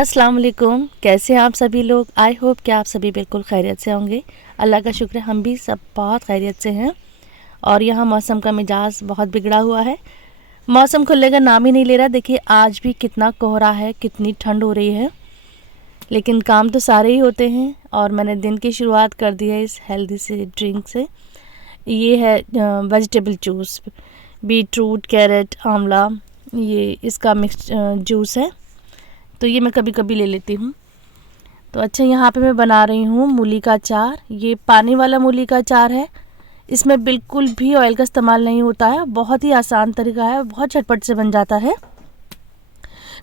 अस्सलाम वालेकुम। कैसे हैं आप सभी लोग? आई होप कि आप सभी बिल्कुल खैरियत से होंगे। अल्लाह का शुक्र है, हम भी सब बहुत खैरियत से हैं। और यहाँ मौसम का मिजाज बहुत बिगड़ा हुआ है। मौसम खुलने का नाम ही नहीं ले रहा। देखिए आज भी कितना कोहरा है, कितनी ठंड हो रही है, लेकिन काम तो सारे ही होते हैं। और मैंने दिन की शुरुआत कर दी है इस हेल्दी से ड्रिंक से। ये है वेजिटेबल जूस, बीटरूट, कैरेट, आंवला, ये इसका मिक्स जूस है। तो ये मैं कभी कभी ले लेती हूँ। तो अच्छा, यहाँ पे मैं बना रही हूँ मूली का अचार। ये पानी वाला मूली का अचार है। इसमें बिल्कुल भी ऑयल का इस्तेमाल नहीं होता है। बहुत ही आसान तरीका है, बहुत झटपट से बन जाता है।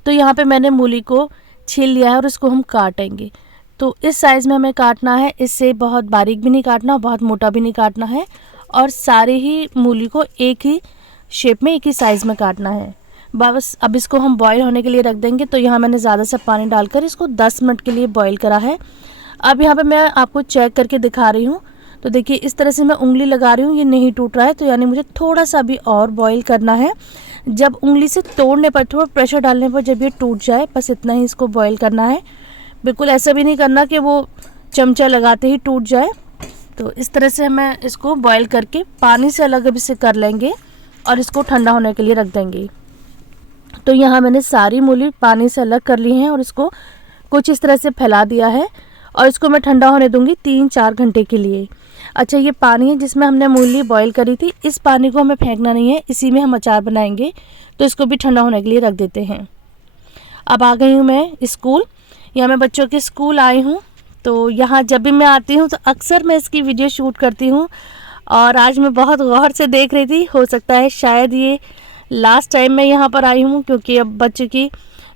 तो यहाँ पे मैंने मूली को छील लिया है और इसको हम काटेंगे। तो इस साइज़ में हमें काटना है। इससे बहुत बारीक भी नहीं काटना, बहुत मोटा भी नहीं काटना है। और सारे ही मूली को एक ही शेप में, एक ही साइज़ में काटना है। बस अब इसको हम बॉईल होने के लिए रख देंगे। तो यहाँ मैंने ज़्यादा सा पानी डालकर इसको 10 मिनट के लिए बॉईल करा है। अब यहाँ पे मैं आपको चेक करके दिखा रही हूँ। तो देखिए इस तरह से मैं उंगली लगा रही हूँ, ये नहीं टूट रहा है। तो यानी मुझे थोड़ा सा भी और बॉईल करना है। जब उंगली से तोड़ने पर, थोड़ा प्रेशर डालने पर जब ये टूट जाए, बस इतना ही इसको बॉईल करना है। बिल्कुल ऐसा भी नहीं करना कि वो चमचा लगाते ही टूट जाए। तो इस तरह से मैं इसको बॉईल करके पानी से अलग अब इसे कर लेंगे और इसको ठंडा होने के लिए रख देंगे। तो यहाँ मैंने सारी मूली पानी से अलग कर ली है और इसको कुछ इस तरह से फैला दिया है और इसको मैं ठंडा होने दूंगी 3-4 घंटे के लिए। अच्छा, ये पानी है जिसमें हमने मूली बॉईल करी थी, इस पानी को हमें फेंकना नहीं है, इसी में हम अचार बनाएंगे। तो इसको भी ठंडा होने के लिए रख देते हैं। अब आ गई हूँ मैं स्कूल। यहाँ मैं बच्चों के स्कूल आई हूँ। तो यहाँ जब भी मैं आती हूँ तो अक्सर मैं इसकी वीडियो शूट करती हूँ। और आज मैं बहुत गौर से देख रही थी, हो सकता है शायद ये लास्ट टाइम मैं यहाँ पर आई हूँ, क्योंकि अब बच्चों की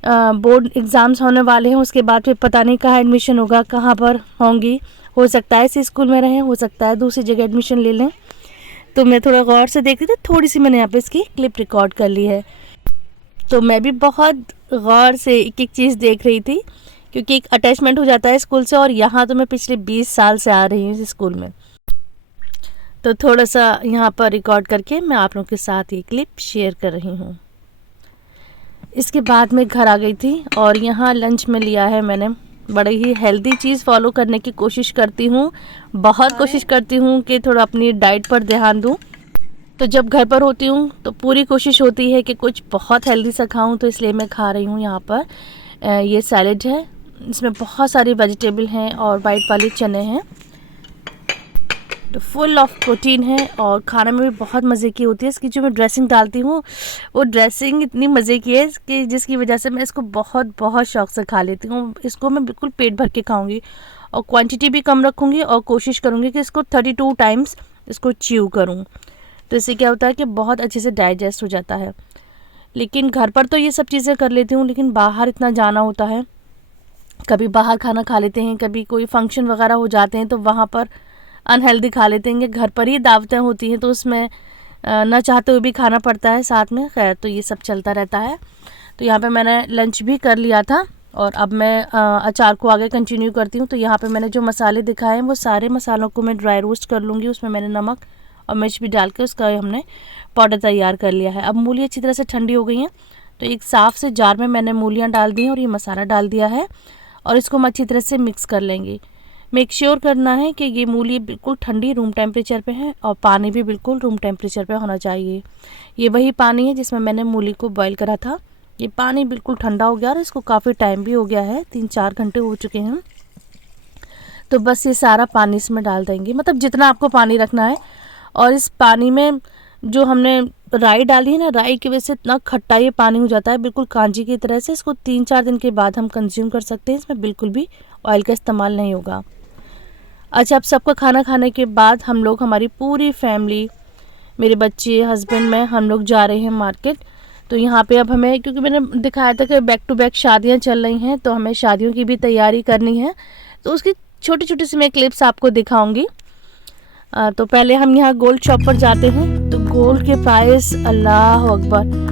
बोर्ड एग्ज़ाम्स होने वाले हैं। उसके बाद फिर पता नहीं कहाँ एडमिशन होगा, कहाँ पर होंगी। हो सकता है इसी स्कूल में रहें, हो सकता है दूसरी जगह एडमिशन ले लें। तो मैं थोड़ा गौर से देख रही थी, थोड़ी सी मैंने यहाँ पे इसकी क्लिप रिकॉर्ड कर ली है। तो मैं भी बहुत गौर से एक एक चीज़ देख रही थी, क्योंकि एक अटैचमेंट हो जाता है स्कूल से। और यहाँ तो मैं पिछले 20 साल से आ रही हूँ इस स्कूल में। तो थोड़ा सा यहाँ पर रिकॉर्ड करके मैं आप लोगों के साथ ये क्लिप शेयर कर रही हूँ। इसके बाद मैं घर आ गई थी और यहाँ लंच में लिया है मैंने। बड़ी ही हेल्दी चीज़ फॉलो करने की कोशिश करती हूँ, बहुत कोशिश करती हूँ कि थोड़ा अपनी डाइट पर ध्यान दूँ। तो जब घर पर होती हूँ तो पूरी कोशिश होती है कि कुछ बहुत हेल्दी सा खाऊँ। तो इसलिए मैं खा रही हूँ यहाँ पर ये सैलेड है, इसमें बहुत सारी वेजिटेबल हैं और वाइट वाले चने हैं। तो फुल ऑफ प्रोटीन है और खाने में भी बहुत मज़े की होती है। इसकी जो मैं ड्रेसिंग डालती हूँ, वो ड्रेसिंग इतनी मज़े की है कि जिसकी वजह से मैं इसको बहुत बहुत शौक से खा लेती हूँ। इसको मैं बिल्कुल पेट भर के खाऊंगी और क्वांटिटी भी कम रखूँगी और कोशिश करूँगी कि इसको 32 टाइम्स इसको च्यू करूँ। तो इससे क्या होता है कि बहुत अच्छे से डाइजेस्ट हो जाता है। लेकिन घर पर तो ये सब चीज़ें कर लेती हूँ, लेकिन बाहर इतना जाना होता है, कभी बाहर खाना खा लेते हैं, कभी कोई फंक्शन वगैरह हो जाते हैं तो वहाँ पर अनहेल्दी खा लेते हैं। घर पर ही दावतें होती हैं तो उसमें ना चाहते हुए भी खाना पड़ता है साथ में। खैर, तो ये सब चलता रहता है। तो यहाँ पे मैंने लंच भी कर लिया था और अब मैं अचार को आगे कंटिन्यू करती हूँ। तो यहाँ पे मैंने जो मसाले दिखाए हैं वो सारे मसालों को मैं ड्राई रोस्ट कर लूँगी। उसमें मैंने नमक और मिर्च भी डाल के उसका हमने पाउडर तैयार कर लिया है। अब मूली अच्छी तरह से ठंडी हो गई हैं। तो एक साफ़ से जार में मैंने मूलियाँ डाल दी हैं और ये मसाला डाल दिया है और इसको हम अच्छी तरह से मिक्स कर लेंगे। मेक श्योर करना है कि ये मूली बिल्कुल ठंडी रूम टेम्परेचर पे है और पानी भी बिल्कुल रूम टेम्परेचर पे होना चाहिए। ये वही पानी है जिसमें मैंने मूली को बॉईल करा था। ये पानी बिल्कुल ठंडा हो गया और इसको काफ़ी टाइम भी हो गया है, 3-4 घंटे हो चुके हैं। तो बस ये सारा पानी इसमें डाल देंगे, मतलब जितना आपको पानी रखना है। और इस पानी में जो हमने राई डाली है ना, राई की वजह से इतना खट्टा ये पानी हो जाता है, बिल्कुल कांजी की तरह से। इसको 3-4 दिन के बाद हम कंज्यूम कर सकते हैं। इसमें बिल्कुल भी ऑयल का इस्तेमाल नहीं होगा। अच्छा, अब सबका खाना खाने के बाद हम लोग, हमारी पूरी फैमिली, मेरे बच्चे, हस्बैंड, मैं, हम लोग जा रहे हैं मार्केट। तो यहाँ पे अब हमें, क्योंकि मैंने दिखाया था कि बैक टू बैक शादियाँ चल रही हैं, तो हमें शादियों की भी तैयारी करनी है। तो उसकी छोटी छोटी सी मैं क्लिप्स आपको दिखाऊंगी। तो पहले हम यहाँ गोल्ड शॉप पर जाते हैं। तो गोल्ड के प्राइस, अल्लाह अकबर,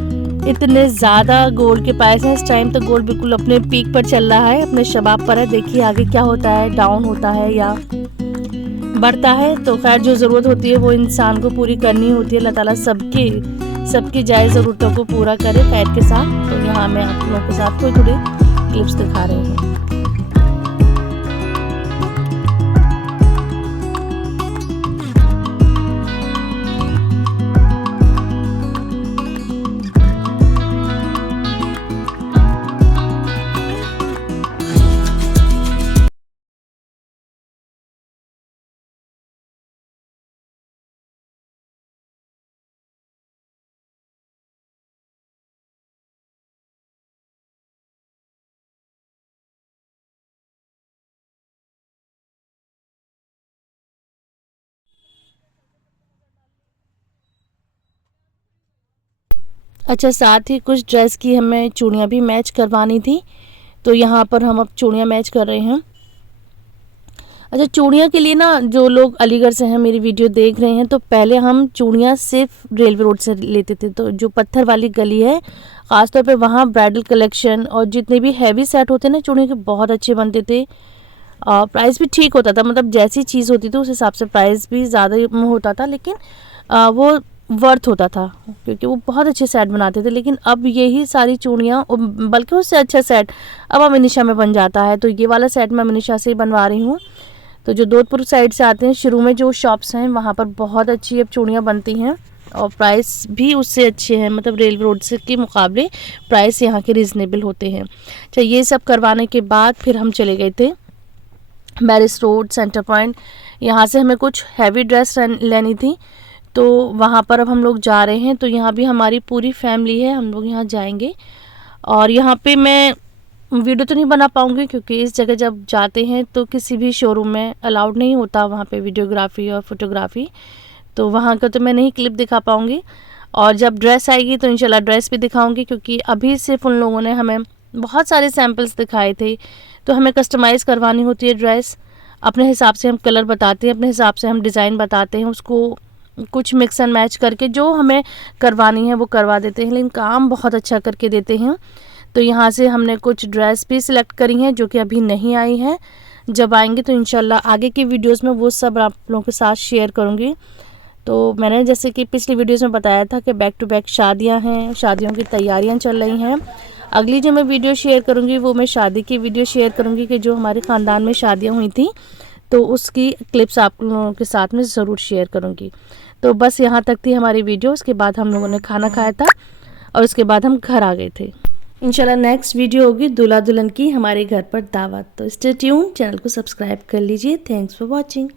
इतने ज़्यादा गोल्ड के प्राइस हैं इस टाइम। तो गोल्ड बिल्कुल अपने पीक पर चल रहा है, अपने शबाब पर है। देखिए आगे क्या होता है, डाउन होता है या बढ़ता है। तो खैर, जो ज़रूरत होती है वो इंसान को पूरी करनी होती है। अल्लाह ताला सबकी जायज़ ज़रूरतों को पूरा करे खैर के साथ। तो यहाँ मैं आप लोगों के साथ थोड़ी क्लिप्स दिखा रहे हैं। अच्छा, साथ ही कुछ ड्रेस की हमें चूड़ियाँ भी मैच करवानी थी, तो यहाँ पर हम अब चूड़ियाँ मैच कर रहे हैं। अच्छा, चूड़ियाँ के लिए ना जो लोग अलीगढ़ से हैं मेरी वीडियो देख रहे हैं, तो पहले हम चूड़ियाँ सिर्फ रेलवे रोड से लेते थे। तो जो पत्थर वाली गली है, ख़ासतौर पे वहाँ ब्राइडल कलेक्शन और जितने भी हैवी सेट होते हैं ना चूड़ियों के, बहुत अच्छे बनते थे। प्राइस भी ठीक होता था, मतलब जैसी चीज़ होती थी उस हिसाब से प्राइस भी ज़्यादा होता था, लेकिन वो वर्थ होता था क्योंकि वो बहुत अच्छे सेट बनाते थे। लेकिन अब यही सारी चूड़ियाँ, बल्कि उससे अच्छा सेट अब अमीनिशा में बन जाता है। तो ये वाला सेट मैं अमीनिशा से ही बनवा रही हूँ। तो जो जोधपुर साइड से आते हैं, शुरू में जो शॉप्स हैं वहाँ पर बहुत अच्छी अब चूड़ियाँ बनती हैं और प्राइस भी उससे अच्छे हैं, मतलब रेलवे रोड से के मुकाबले प्राइस यहाँ के रीज़नेबल होते हैं। अच्छा, ये सब करवाने के बाद फिर हम चले गए थे मैरिज रोड सेंटर पॉइंट। यहाँ से हमें कुछ हैवी ड्रेस लेनी थी, तो वहाँ पर अब हम लोग जा रहे हैं। तो यहाँ भी हमारी पूरी फैमिली है, हम लोग यहाँ जाएंगे। और यहाँ पे मैं वीडियो तो नहीं बना पाऊँगी क्योंकि इस जगह जब जाते हैं तो किसी भी शोरूम में अलाउड नहीं होता वहाँ पे वीडियोग्राफी और फोटोग्राफी, तो वहाँ का तो मैं नहीं क्लिप दिखा पाऊँगी। और जब ड्रेस आएगी तो इंशाल्लाह ड्रेस भी दिखाऊँगी, क्योंकि अभी सिर्फ उन लोगों ने हमें बहुत सारे सैम्पल्स दिखाए थे, तो हमें कस्टमाइज़ करवानी होती है ड्रेस। अपने हिसाब से हम कलर बताते हैं, अपने हिसाब से हम डिज़ाइन बताते हैं, उसको कुछ मिक्स एंड मैच करके जो हमें करवानी है वो करवा देते हैं, लेकिन काम बहुत अच्छा करके देते हैं। तो यहाँ से हमने कुछ ड्रेस भी सिलेक्ट करी हैं जो कि अभी नहीं आई हैं, जब आएंगे तो इंशाल्लाह आगे की वीडियोस में वो सब आप लोगों के साथ शेयर करूँगी। तो मैंने जैसे कि पिछली वीडियोस में बताया था कि बैक टू बैक शादियाँ हैं, शादियों की तैयारियाँ चल रही हैं। अगली जो मैं वीडियो शेयर करूँगी वो मैं शादी की वीडियो शेयर करूँगी कि जो हमारे ख़ानदान में शादियाँ हुई थी, तो उसकी क्लिप्स आप लोगों के साथ में ज़रूर शेयर करूँगी। तो बस यहाँ तक थी हमारी वीडियो। उसके बाद हम लोगों ने खाना खाया था और उसके बाद हम घर आ गए थे। इंशाल्लाह नेक्स्ट वीडियो होगी दूल्हा दुल्हन की हमारे घर पर दावत। तो स्टे ट्यून, चैनल को सब्सक्राइब कर लीजिए। Thanks for watching.